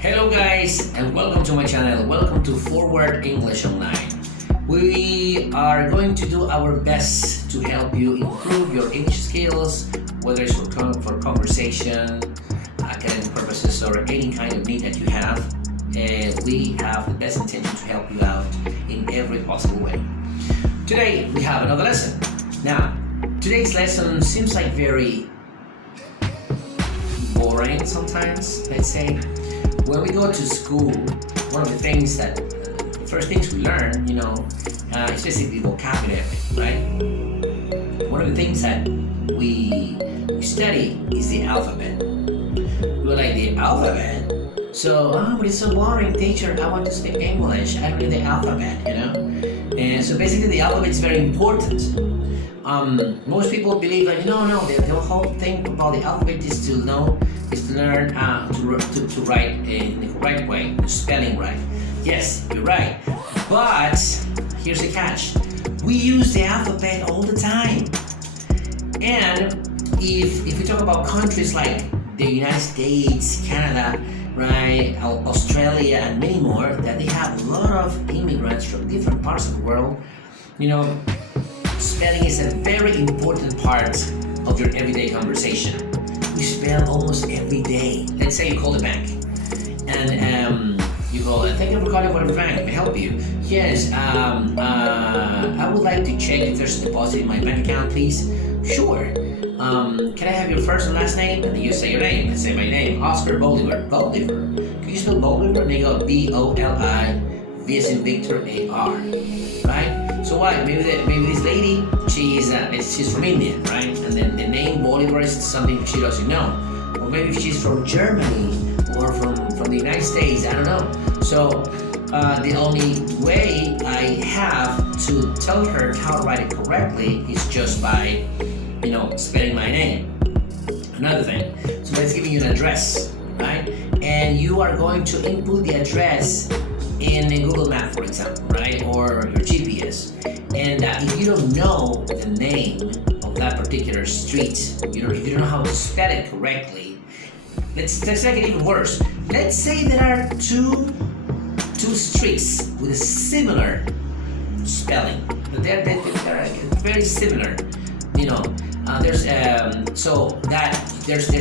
Hello guys and welcome to my channel. Welcome to Forward English Online. We are going to do our best to help you improve your English skills, whether it's for conversation, academic purposes, or any kind of need that you have. We have the best intention to help you out in every possible way. Today we have another lesson. Now, today's lesson seems like very boring sometimes, let's say. When we go to school, one of the things that, the first things we learn, especially vocabulary, right? One of the things that we study is the alphabet. We're like, the alphabet? But it's so boring, teacher. I want to speak English. I don't need the alphabet, And so basically the alphabet is very important. Most people believe that, no, the whole thing about the alphabet is to learn to write in the correct way, the spelling right. Yes, you're right. But here's the catch. We use the alphabet all the time. And if we talk about countries like the United States, Canada, right, Australia, and many more, that they have a lot of immigrants from different parts of the world, spelling is a very important part of your everyday conversation. We spell almost every day. Let's say you call the bank, and you call, thank you for calling for the bank. Can I help you? Yes, I would like to check if there's a deposit in my bank account, please. Sure. Can I have your first and last name? And then you say your name. I say my name, Oscar Bolivar. Bolivar. Can you spell Bolivar? And they go B-O-L-I, V as in Victor, A-R. Right? So why? Maybe this lady, she's from India, right? And then the name Bolivar is something she doesn't know. Or maybe she's from Germany or from the United States. I don't know. So the only way I have to tell her how to write it correctly is just by spelling my name. Another thing, so that's giving you an address, right? And you are going to input the address in a Google Map, for example, right? Or your GPS. And if you don't know the name of that particular street, if you don't know how to spell it correctly, let's make it even worse. Let's say there are two streets with a similar spelling. They're very similar, there's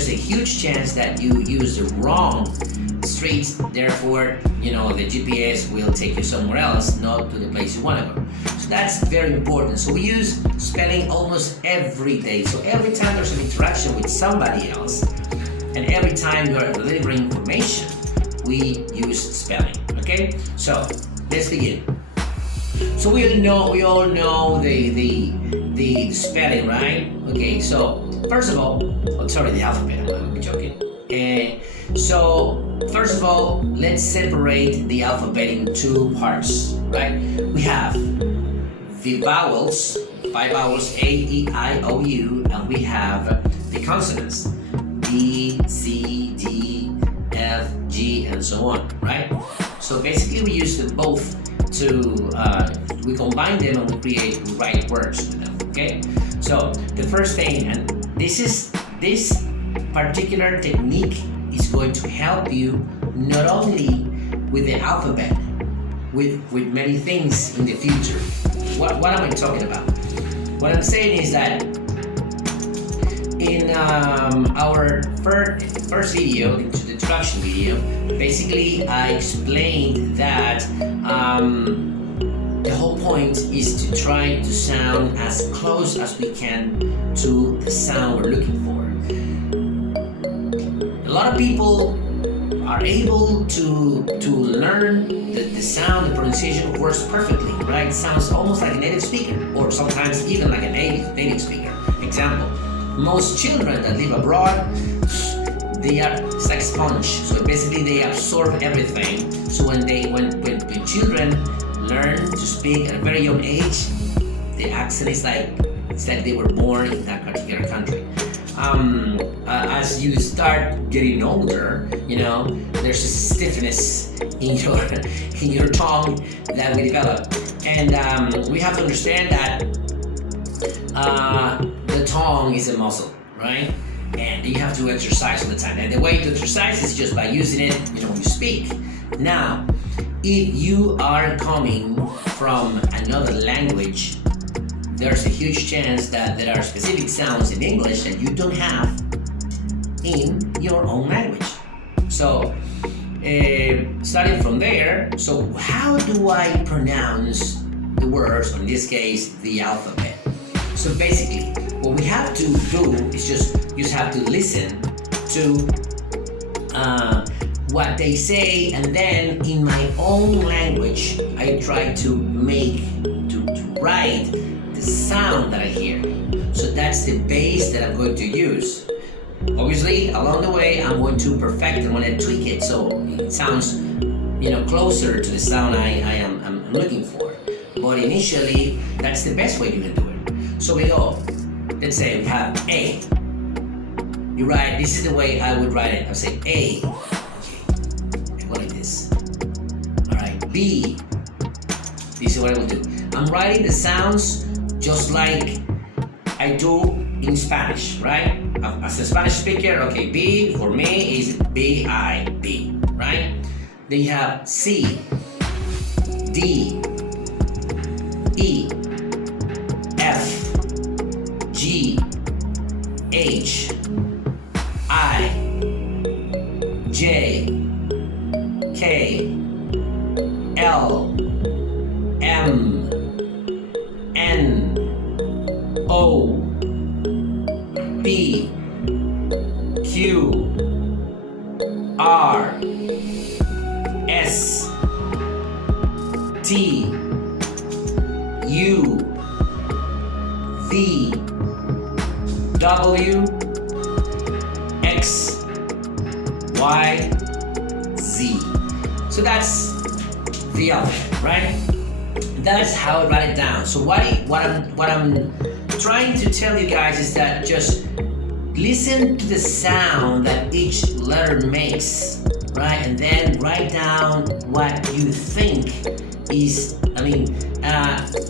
a huge chance that you use the wrong streets. Therefore, the GPS will take you somewhere else, not to the place you want to go. So that's very important. So we use spelling almost every day. So every time there's an interaction with somebody else, and every time you are delivering information, we use spelling. Okay? So let's begin. So we all know the spelling, right? Okay, so first of all, the alphabet, I'm joking. So first of all, let's separate the alphabet in two parts, right? We have the vowels, 5 vowels, A, E, I, O, U, and we have the consonants, B, C, D, F, G, and so on, right? So basically we use them both we combine them and we create the right words with them, okay? So the first thing, and this particular technique is going to help you not only with the alphabet, with many things in the future. What am I talking about? What I'm saying is that in our first video, the introduction video, basically I explained that the whole point is to try to sound as close as we can to the sound we're looking for. A lot of people are able to learn the sound, the pronunciation of words perfectly, right? It sounds almost like a native speaker, or sometimes even like a native speaker. Example, most children that live abroad, they are like sponge. So basically they absorb everything. So when children learn to speak at a very young age, the accent is like they were born in that particular country. As you start getting older, there's a stiffness in your tongue that we develop, and we have to understand that the tongue is a muscle, right? And you have to exercise all the time. And the way to exercise is just by using it, when you speak. Now, if you are coming from another language, there's a huge chance that there are specific sounds in English that you don't have in your own language. So, starting from there, so how do I pronounce the words, or in this case, the alphabet? So basically, what we have to do is just have to listen to what they say, and then in my own language, I try to write the sound that I hear. So that's the base that I'm going to use. Obviously, along the way, I'm going to perfect and want to tweak it so it sounds, closer to the sound I'm looking for. But initially, that's the best way you can do it. So we go. Let's say we have A. You write. This is the way I would write it. I'll say A. Okay. I go like this. All right. B. This is what I will do. I'm writing the sounds just like I do in Spanish, right? As a Spanish speaker, okay, B for me is B-I-B, right? Then you have C, D, E, F, G, H, I, J, K, L, M, N, O, P, Q, R, S, T, U, V, W, X, Y, Z. So that's the alphabet, right? That's how I write it down. So what I'm trying to tell you guys is that just listen to the sound that each letter makes, right? And then write down what you think is,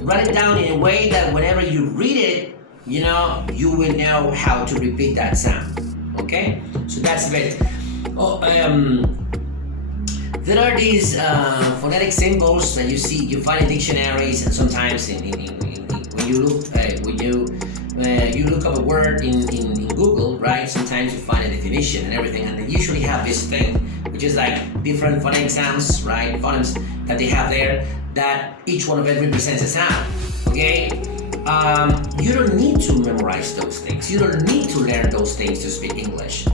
write it down in a way that whenever you read it, you will know how to repeat that sound, okay? So that's the basic. There are these phonetic symbols that you find in dictionaries, and sometimes when you look up a word in Google, right? Sometimes you find a definition and everything, and they usually have this thing, which is like different phonetic sounds, right? Phonemes that they have there, that each one of it represents a sound, okay? You don't need to memorize those things. You don't need to learn those things to speak English.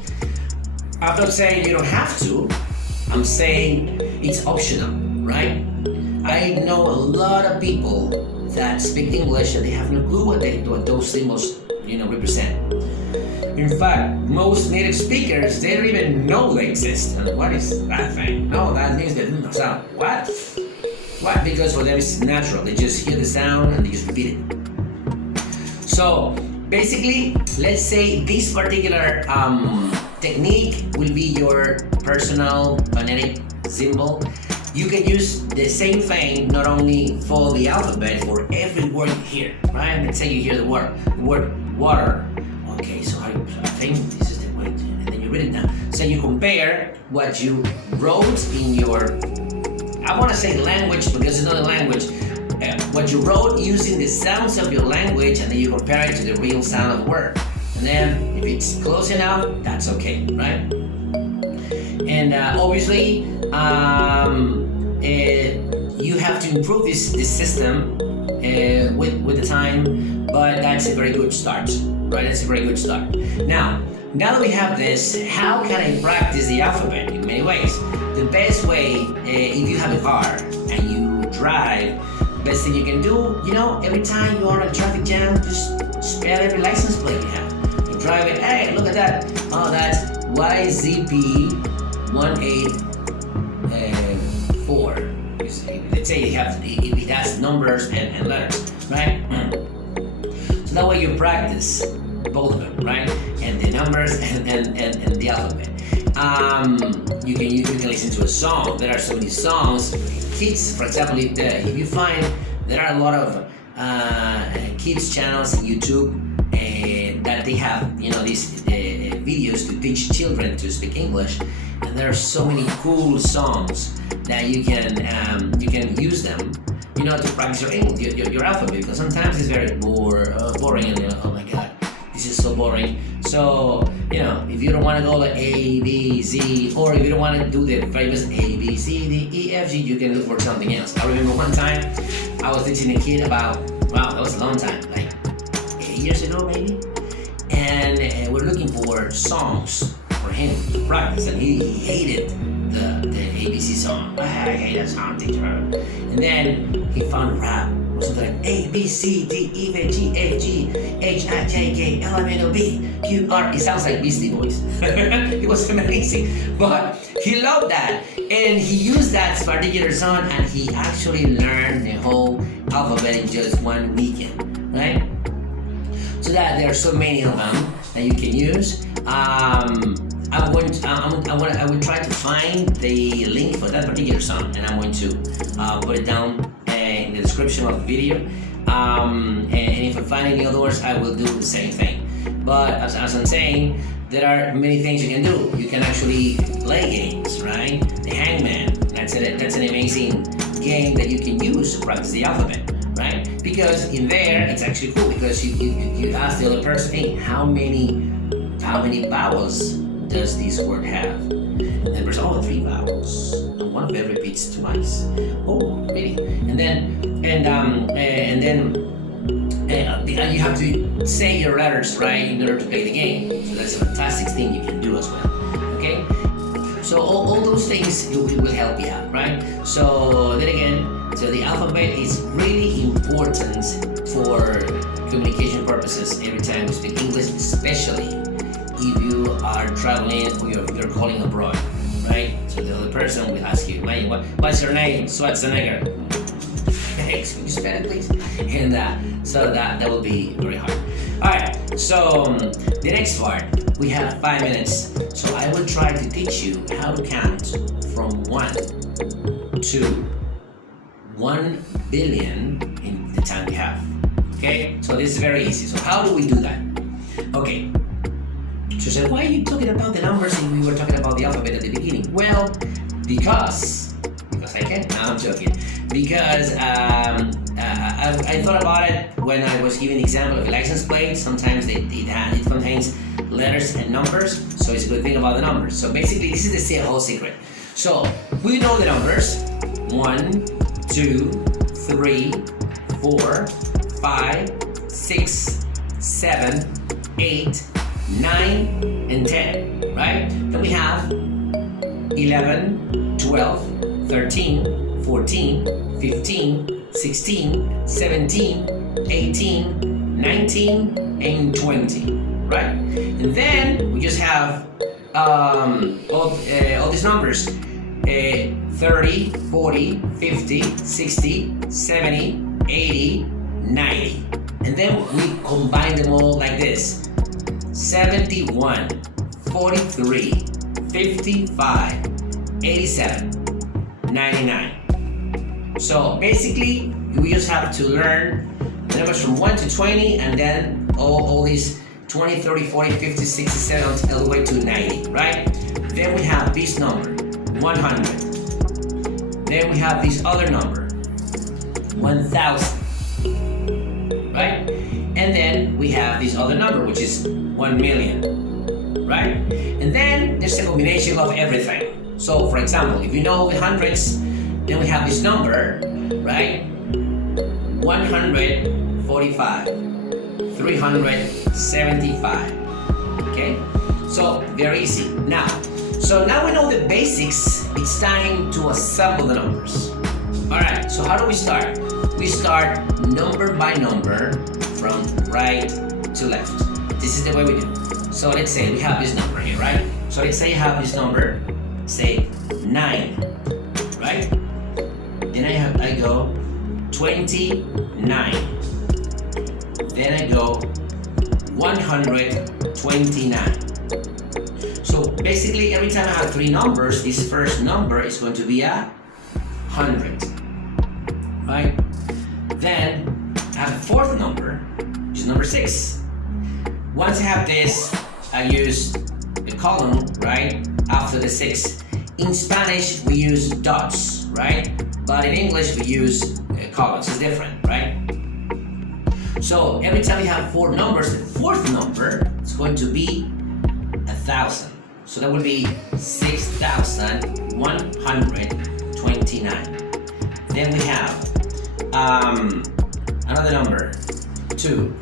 I'm not saying you don't have to. I'm saying it's optional, right? I know a lot of people that speak English and they have no clue what those symbols, represent. In fact, most native speakers, they don't even know they exist. And what is that thing? No, that means they didn't sound. What? What? Because for them it's natural. They just hear the sound and they just repeat it. So basically, let's say this particular technique will be your personal phonetic symbol. You can use the same thing not only for the alphabet, for every word you hear, right? Let's say you hear the word water. Okay, so I think this is the way to, and then you read it down. So you compare what you wrote in your, I want to say language because it's not a language, what you wrote using the sounds of your language, and then you compare it to the real sound of the word. And then if it's close enough, that's okay, right? And obviously, you have to improve this system with the time, but that's a very good start, right? That's a very good start. Now that we have this, how can I practice the alphabet? In many ways. The best way, if you have a car and you drive, best thing you can do, every time you are in a traffic jam, just spell every license plate you have. You drive it, hey, look at that. Oh, that's YZP 184. Let's say it has numbers and letters, right? So that way you practice both of them, right? And the numbers and the alphabet. You can listen to a song. There are so many songs. Kids, for example, if you find there are a lot of kids channels on YouTube that they have, these videos to teach children to speak English, and there are so many cool songs that you can use them, to practice your English, your alphabet, because sometimes it's very boring, and oh my god, this is so boring. So, if you don't want to go like A, B, Z, or if you don't want to do the famous A, B, C, D, E, F, G, you can look for something else. I remember one time I was teaching a kid about, wow, that was a long time, like 8 years ago maybe, and we're looking for songs for him to practice, and he hated the ABC song. I hate that song, teacher. And then he found rap. It was something like A, B, C, D, E, F, G, H, G, H, I, J, K, L, M, N, O, P, Q, R. It sounds like Beastie Boys. It was amazing. But he loved that. And he used that particular song, and he actually learned the whole alphabet in just one weekend, right? So that there are so many of them that you can use. I will try to find the link for that particular song, and I'm going to put it down in the description of the video. And if I find any other words, I will do the same thing. But as I'm saying, there are many things you can do. You can actually play games, right? The Hangman, that's an amazing game that you can use to practice the alphabet, right? Because in there, it's actually cool because you ask the other person, hey, how many vowels does this word have? And there's all 3 vowels, and one of them repeats twice. Oh, really? And then you have to say your letters right in order to play the game. So that's a fantastic thing you can do as well. Okay? So all those things will help you out, right? So then again, so the alphabet is really important for communication purposes every time you speak English, especially if you are traveling or you're calling abroad, right? So the other person will ask you, what's your name? Schwarzenegger. Thanks, can you spell it, please? And so that will be very hard. All right, so the next part, we have 5 minutes. So I will try to teach you how to count from 1 to 1 billion in the time we have. Okay, so this is very easy. So how do we do that? Okay. So say, why are you talking about the numbers if we were talking about the alphabet at the beginning? Well, because I can. No, I'm joking. Because I thought about it when I was giving the example of a license plate. Sometimes it contains letters and numbers, so it's a good thing about the numbers. So basically, this is the whole secret. So we know the numbers: 1, 2, 3, 4, 5, 6, 7, 8, 9, and 10, right? Then we have 11, 12, 13, 14, 15, 16, 17, 18, 19, and 20, right? And then we just have all these numbers, 30, 40, 50, 60, 70, 80, 90. And then we combine them all like this: 71, 43, 55, 87, 99. So basically, we just have to learn the numbers from 1 to 20, and then all these 20, 30, 40, 50, 60, 70, all the way to 90, right? Then we have this number, 100. Then we have this other number, 1,000, right? And then we have this other number, which is 1 million, right? And then there's a combination of everything. So for example, if you know the hundreds, then we have this number, right? 145, 375, okay? So very easy. Now we know the basics. It's time to assemble the numbers. All right, so how do we start? We start number by number from right to left. This is the way we do. So let's say we have this number here, right? So let's say you have this number, say 9, right? Then I go 29. Then I go 129. So basically, every time I have 3 numbers, this first number is going to be 100, right? Then I have a 4th number, which is number 6. Once I have this, I use the colon, right, after the 6. In Spanish, we use dots, right? But in English, we use colons. It's different, right? So every time you have 4 numbers, the 4th number is going to be 1,000. So that would be 6,129. Then we have another number, 2.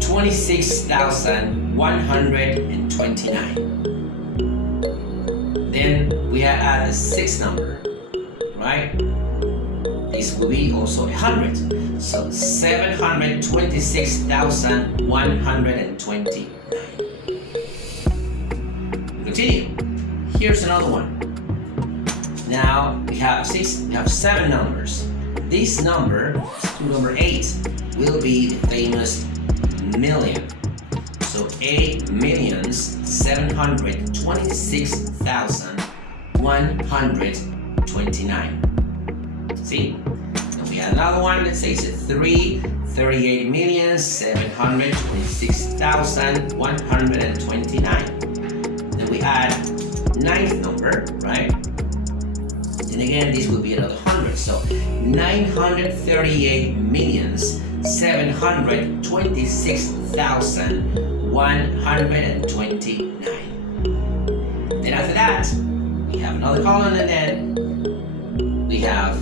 26,129. Then we add a 6th number, right? This will be also 100. So 726,129. Continue. Here's another one. Now we have 7 numbers. This number, number 8, will be the famous million. So 8,726,129. See? And we have another one that says 38,726,129. Then we add 9th number, right? And again, this will be another 100. So 938,726,129. Then after that, we have another column, and then we have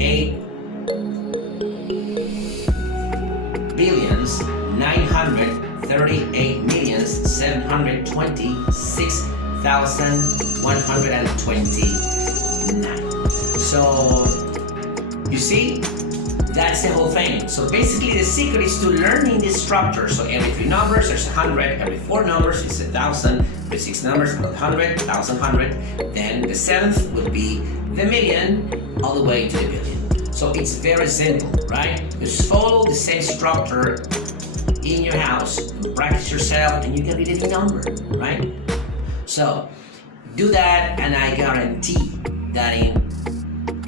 8,938,726,129. So you see, that's the whole thing. So basically the secret is to learning this structure. So every 3 numbers there's 100, every 4 numbers is 1,000, every 6 numbers 100, 1,000, 100. Then the 7th will be the million, all the way to the billion. So it's very simple, right? Just follow the same structure in your house, practice yourself, and you can read any number, right? So do that, and I guarantee that in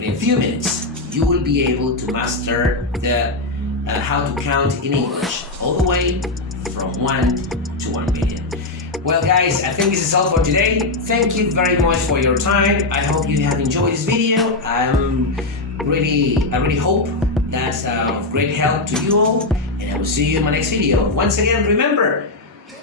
a few minutes you will be able to master the how to count in English all the way from 1 to 1 million. Well guys, I think this is all for today. Thank you very much for your time. I hope you have enjoyed this video. I really hope that's of great help to you all, and I will see you in my next video. Once again, remember,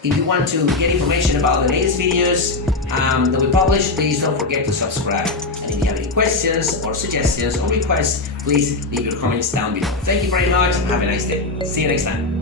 if you want to get information about the latest videos that we publish, please don't forget to subscribe. And if you have any questions or suggestions or requests, please leave your comments down below. Thank you very much and have a nice day. See you next time.